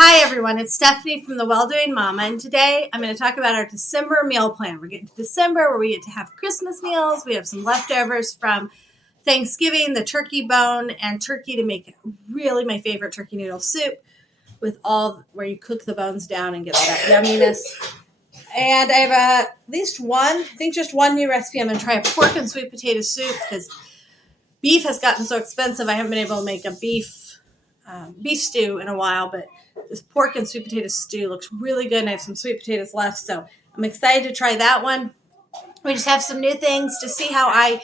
Hi everyone, it's Stephanie from The Well-Doing Mama, and today I'm going to talk about our December meal plan. We're getting to December where we get to have Christmas meals. We have some leftovers from Thanksgiving, the turkey bone and turkey to make really my favorite turkey noodle soup with all where you cook the bones down and get all that yumminess. And I have at least one, I think just one new recipe. I'm going to try a pork and sweet potato soup because beef has gotten so expensive. I haven't been able to make a beef stew in a while, but this pork and sweet potato stew looks really good, and I have some sweet potatoes left, so I'm excited to try that one. We just have some new things to see how I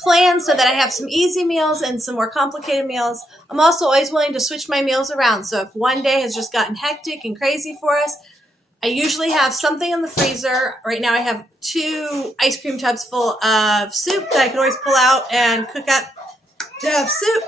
plan so that I have some easy meals and some more complicated meals. I'm also always willing to switch my meals around, so if one day has just gotten hectic and crazy for us, I usually have something in the freezer. Right now I have 2 ice cream tubs full of soup that I can always pull out and cook up to have soup.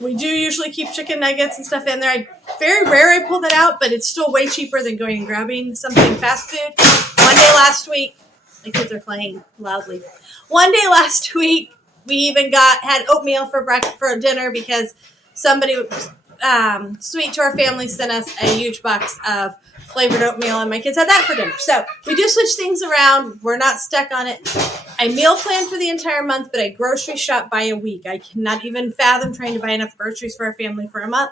We do usually keep chicken nuggets and stuff in there. Very rare I pull that out, but it's still way cheaper than going and grabbing something fast food. One day last week, the kids are playing loudly. One day last week, we even had oatmeal for dinner because somebody sweet to our family sent us a huge box of flavored oatmeal, and my kids had that for dinner. So we do switch things around. We're not stuck on it. I meal plan for the entire month, but I grocery shop by a week. I cannot even fathom trying to buy enough groceries for our family for a month.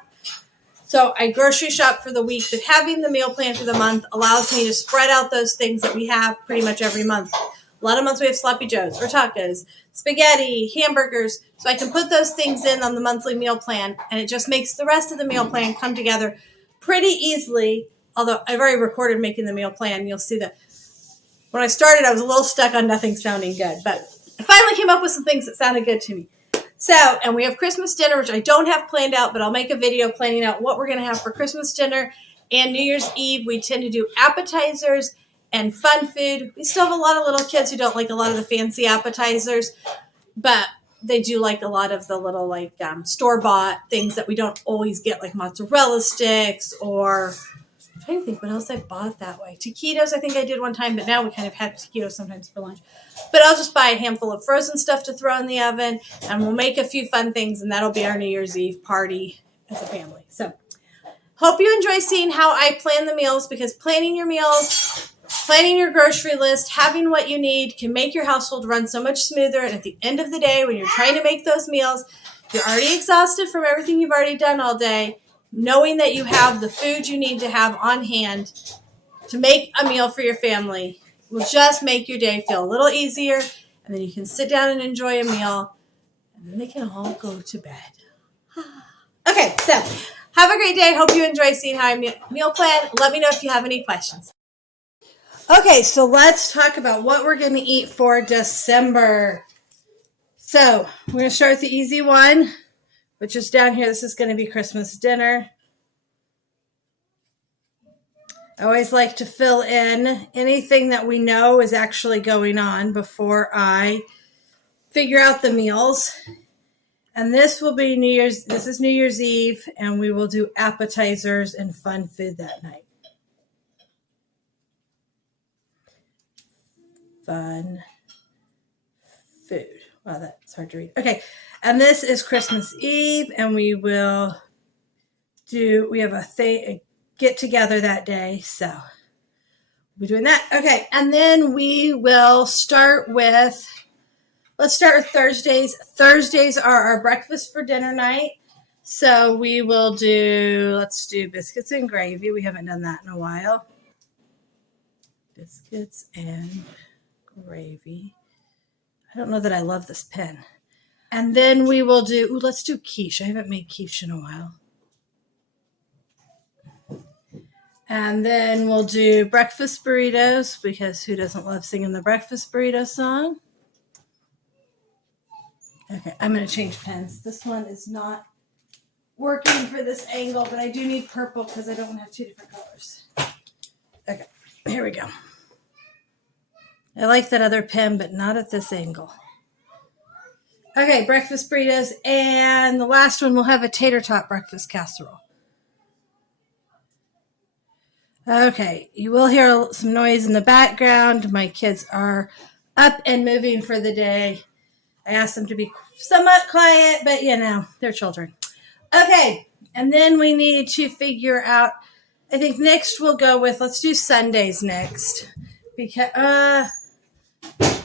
So I grocery shop for the week, but having the meal plan for the month allows me to spread out those things that we have pretty much every month. A lot of months we have sloppy joes or tacos, spaghetti, hamburgers. So I can put those things in on the monthly meal plan, and it just makes the rest of the meal plan come together pretty easily. Although I've already recorded making the meal plan, you'll see that when I started, I was a little stuck on nothing sounding good, but I finally came up with some things that sounded good to me. So, and we have Christmas dinner, which I don't have planned out, but I'll make a video planning out what we're going to have for Christmas dinner and New Year's Eve. We tend to do appetizers and fun food. We still have a lot of little kids who don't like a lot of the fancy appetizers, but they do like a lot of the little store-bought things that we don't always get, like mozzarella sticks or I'm trying to think what else I bought that way. Taquitos, I think I did one time, but now we kind of have taquitos sometimes for lunch. But I'll just buy a handful of frozen stuff to throw in the oven, and we'll make a few fun things, and that'll be our New Year's Eve party as a family. So hope you enjoy seeing how I plan the meals, because planning your meals, planning your grocery list, having what you need can make your household run so much smoother. And at the end of the day, when you're trying to make those meals, you're already exhausted from everything you've already done all day. Knowing that you have the food you need to have on hand to make a meal for your family will just make your day feel a little easier, and then you can sit down and enjoy a meal, and then they can all go to bed. Okay, so have a great day. Hope you enjoy seeing how I meal plan. Let me know if you have any questions. Okay, so let's talk about what we're going to eat for December. So we're going to start with the easy one, which is down here. This is going to be Christmas dinner. I always like to fill in anything that we know is actually going on before I figure out the meals. And this will be this is New Year's Eve, and we will do appetizers and fun food that night. Fun food. Wow, that's hard to read. Okay, and this is Christmas Eve, and we have a get together that day, so we'll be doing that. Okay, and then we will let's start with Thursdays. Thursdays are our breakfast for dinner night, so we will let's do biscuits and gravy. We haven't done that in a while. Biscuits and gravy. I don't know that I love this pen. And then we will let's do quiche. I haven't made quiche in a while. And then we'll do breakfast burritos, because who doesn't love singing the breakfast burrito song? Okay, I'm going to change pens. This one is not working for this angle, but I do need purple because I don't want to have 2 different colors. Okay, here we go. I like that other pen, but not at this angle. Okay, breakfast burritos, and the last one we'll have a tater tot breakfast casserole. Okay, you will hear some noise in the background. My kids are up and moving for the day. I asked them to be somewhat quiet, but they're children. Okay, and then we need to figure out, I think next we'll go with, let's do Sundays next. Because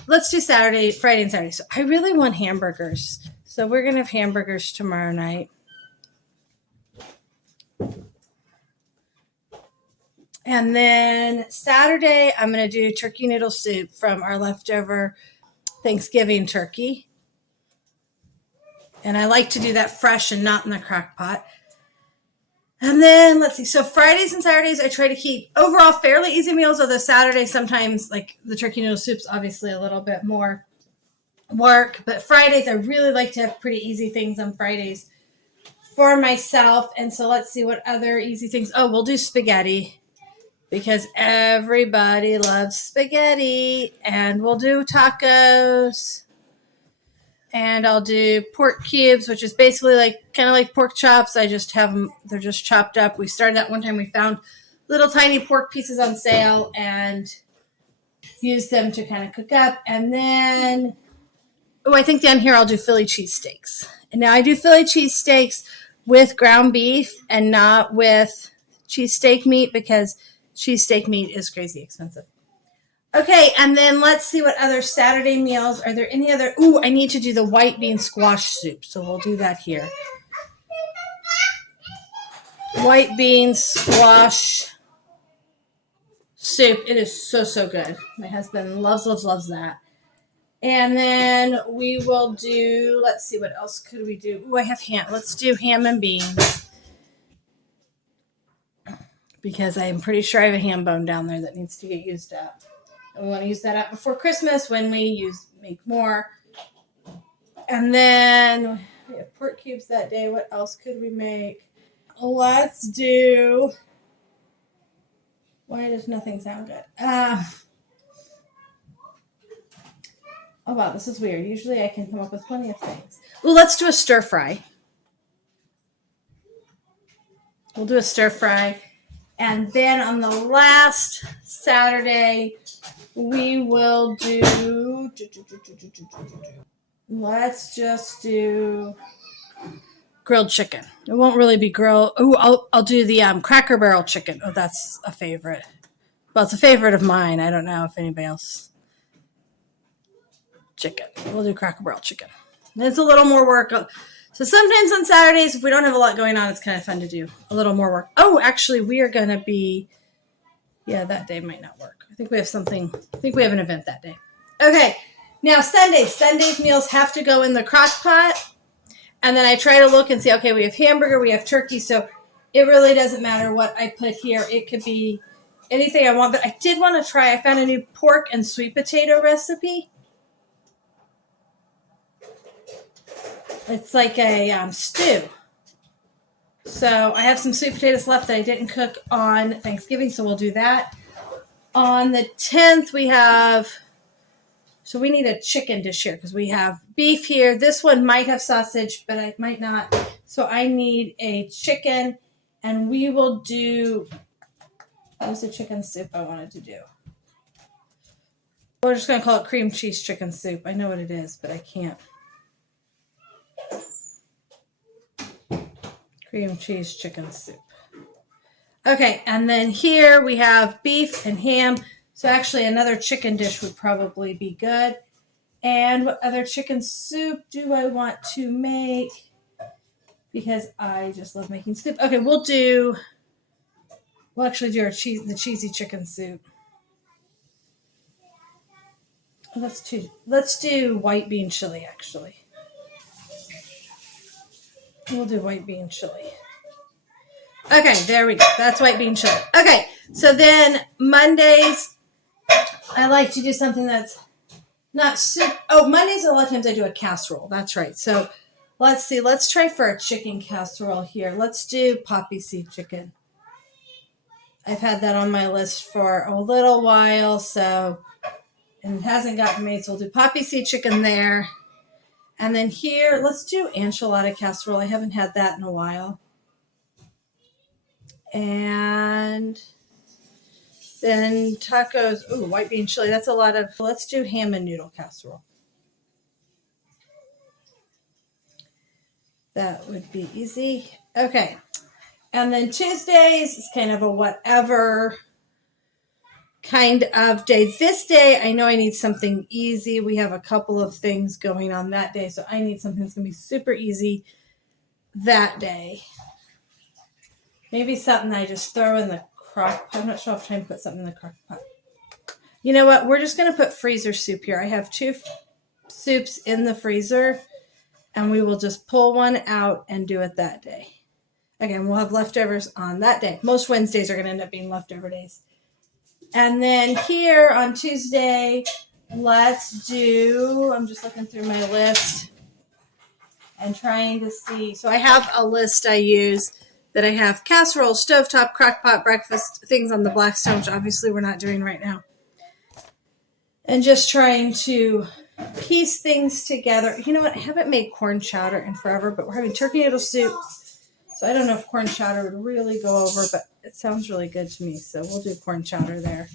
let's do Saturday, Friday and Saturday. So I really want hamburgers. So we're going to have hamburgers tomorrow night. And then Saturday, I'm going to do turkey noodle soup from our leftover Thanksgiving turkey. And I like to do that fresh and not in the crock pot. And then let's see. So Fridays and Saturdays, I try to keep overall fairly easy meals, although Saturday sometimes, like the turkey noodle soup's obviously a little bit more work. But Fridays, I really like to have pretty easy things on Fridays for myself. And so let's see what other easy things. Oh, we'll do spaghetti because everybody loves spaghetti. And we'll do tacos. And I'll do pork cubes, which is basically kind of like pork chops. I just have them, they're just chopped up. We started that one time. We found little tiny pork pieces on sale and used them to kind of cook up. And then, I think down here I'll do Philly cheesesteaks. And now I do Philly cheesesteaks with ground beef and not with cheesesteak meat because cheesesteak meat is crazy expensive. Okay, and then let's see what other Saturday meals. Are there any other? Ooh, I need to do the white bean squash soup, so we'll do that here. White bean squash soup. It is so, so good. My husband loves that. And then we will do, let's see, what else could we do? Ooh, I have ham. Let's do ham and beans. Because I'm pretty sure I have a ham bone down there that needs to get used up. And we want to use that up before Christmas when we make more. And then we have pork cubes that day. What else could we make? Let's do. Why does nothing sound good? Oh, wow, this is weird. Usually I can come up with plenty of things. Well, let's do a stir fry. We'll do a stir fry. And then on the last Saturday, we will do, let's just do grilled chicken. It won't really be grilled. Oh, I'll do the Cracker Barrel chicken. Oh, that's a favorite. Well, it's a favorite of mine. I don't know if anybody else. Chicken. We'll do Cracker Barrel chicken. And it's a little more work. So sometimes on Saturdays, if we don't have a lot going on, it's kind of fun to do a little more work. Oh, actually, we are going to be, that day might not work. I think we have an event that day. Okay, now Sundays. Sundays meals have to go in the crock pot. And then I try to look and say, okay, we have hamburger, we have turkey. So it really doesn't matter what I put here. It could be anything I want. But I did want to try, I found a new pork and sweet potato recipe. It's like a stew. So I have some sweet potatoes left that I didn't cook on Thanksgiving, so we'll do that. On the 10th, we need a chicken dish here because we have beef here. This one might have sausage, but it might not. So I need a chicken, and we will do, what was the chicken soup I wanted to do? We're just going to call it cream cheese chicken soup. I know what it is, but I can't. Cream cheese chicken soup. Okay, and then here we have beef and ham. So actually another chicken dish would probably be good. And what other chicken soup do I want to make? Because I just love making soup. Okay, we'll actually do the cheesy chicken soup. Oh, let's do white bean chili, actually. We'll do white bean chili. Okay, there we go. That's white bean chili. Okay, so then Mondays, I like to do something that's not soup. Oh, Mondays, a lot of times I do a casserole. That's right. So let's see. Let's try for a chicken casserole here. Let's do poppy seed chicken. I've had that on my list for a little while, and it hasn't gotten made, so we'll do poppy seed chicken there. And then here, let's do enchilada casserole. I haven't had that in a while. And then tacos. Ooh, white bean chili. That's a lot of, let's do ham and noodle casserole. That would be easy. Okay. And then Tuesdays is kind of a whatever kind of day. This day, I know I need something easy. We have a couple of things going on that day, so I need something that's going to be super easy that day. Maybe something I just throw in the crock pot. I'm not sure if I'm trying to put something in the crock pot. You know what? We're just going to put freezer soup here. I have 2 soups in the freezer, and we will just pull one out and do it that day. Again, we'll have leftovers on that day. Most Wednesdays are going to end up being leftover days. And then here on Tuesday, let's do, I'm just looking through my list and trying to see. So I have a list I use that I have casserole, stovetop, crockpot, breakfast, things on the Blackstone, which obviously we're not doing right now. And just trying to piece things together. You know what? I haven't made corn chowder in forever, but we're having turkey noodle soup. So I don't know if corn chowder would really go over, but it sounds really good to me. So we'll do corn chowder there.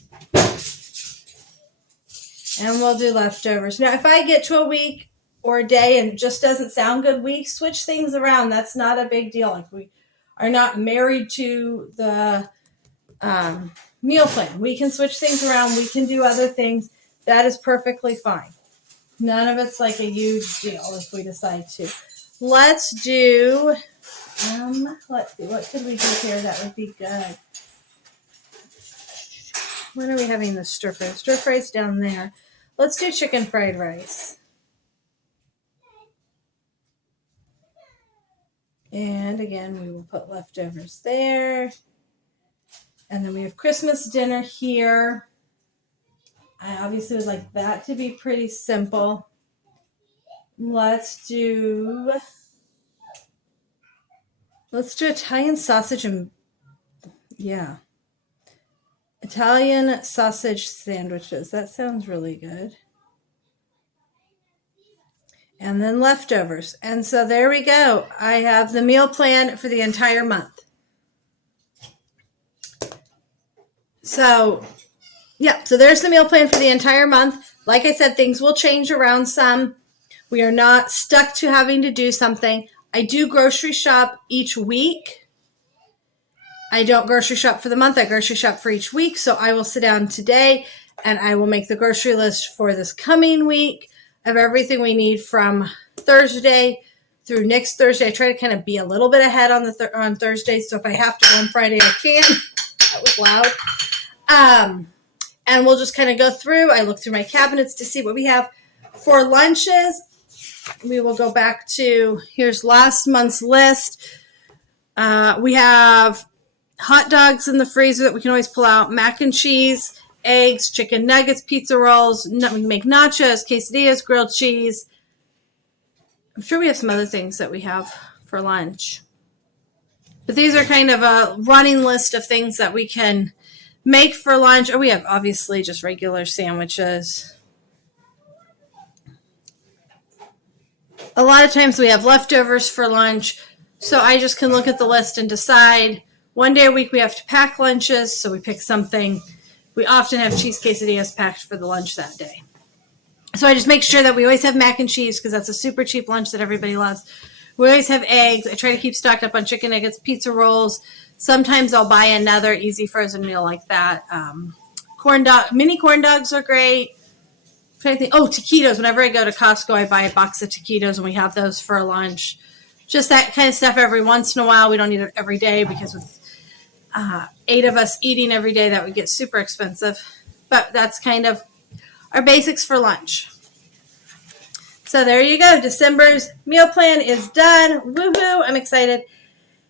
And we'll do leftovers. Now, if I get to a week or a day and it just doesn't sound good, we switch things around. That's not a big deal. Like, we are not married to the meal plan. We can switch things around. We can do other things. That is perfectly fine. None of it's like a huge deal if we decide to. Let's do... let's see, what could we do here that would be good? When are we having the stir fry? Stir fry's down there. Let's do chicken fried rice. And again, we will put leftovers there. And then we have Christmas dinner here. I obviously would like that to be pretty simple. Let's do Italian sausage and, yeah. Italian sausage sandwiches. That sounds really good. And then leftovers. And so there we go. I have the meal plan for the entire month. So, yeah. So there's the meal plan for the entire month. Like I said, things will change around some. We are not stuck to having to do something. I do grocery shop each week. I don't grocery shop for the month. I grocery shop for each week. So I will sit down today and I will make the grocery list for this coming week of everything we need from Thursday through next Thursday. I try to kind of be a little bit ahead on on Thursday. So if I have to on Friday, I can. That was loud. And we'll just kind of go through. I look through my cabinets to see what we have for lunches. We will go back to, here's last month's list. We have hot dogs in the freezer that we can always pull out, mac and cheese, eggs, chicken nuggets, pizza rolls. We can make nachos, quesadillas, grilled cheese. I'm sure we have some other things that we have for lunch. But these are kind of a running list of things that we can make for lunch. Oh, we have obviously just regular sandwiches. A lot of times we have leftovers for lunch, so I just can look at the list and decide. One day a week we have to pack lunches, so we pick something. We often have cheese quesadillas packed for the lunch that day. So I just make sure that we always have mac and cheese because that's a super cheap lunch that everybody loves. We always have eggs. I try to keep stocked up on chicken nuggets, pizza rolls. Sometimes I'll buy another easy frozen meal like that. Mini corn dogs are great. Taquitos. Whenever I go to Costco, I buy a box of taquitos, and we have those for lunch. Just that kind of stuff every once in a while. We don't eat it every day because with 8 of us eating every day, that would get super expensive. But that's kind of our basics for lunch. So there you go. December's meal plan is done. Woohoo! I'm excited.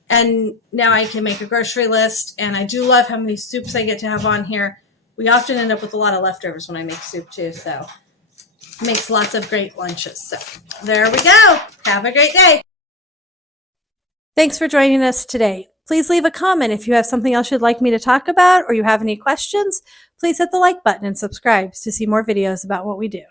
And now I can make a grocery list. And I do love how many soups I get to have on here. We often end up with a lot of leftovers when I make soup too. So it makes lots of great lunches. So there we go. Have a great day. Thanks for joining us today. Please leave a comment if you have something else you'd like me to talk about or you have any questions. Please hit the like button and subscribe to see more videos about what we do.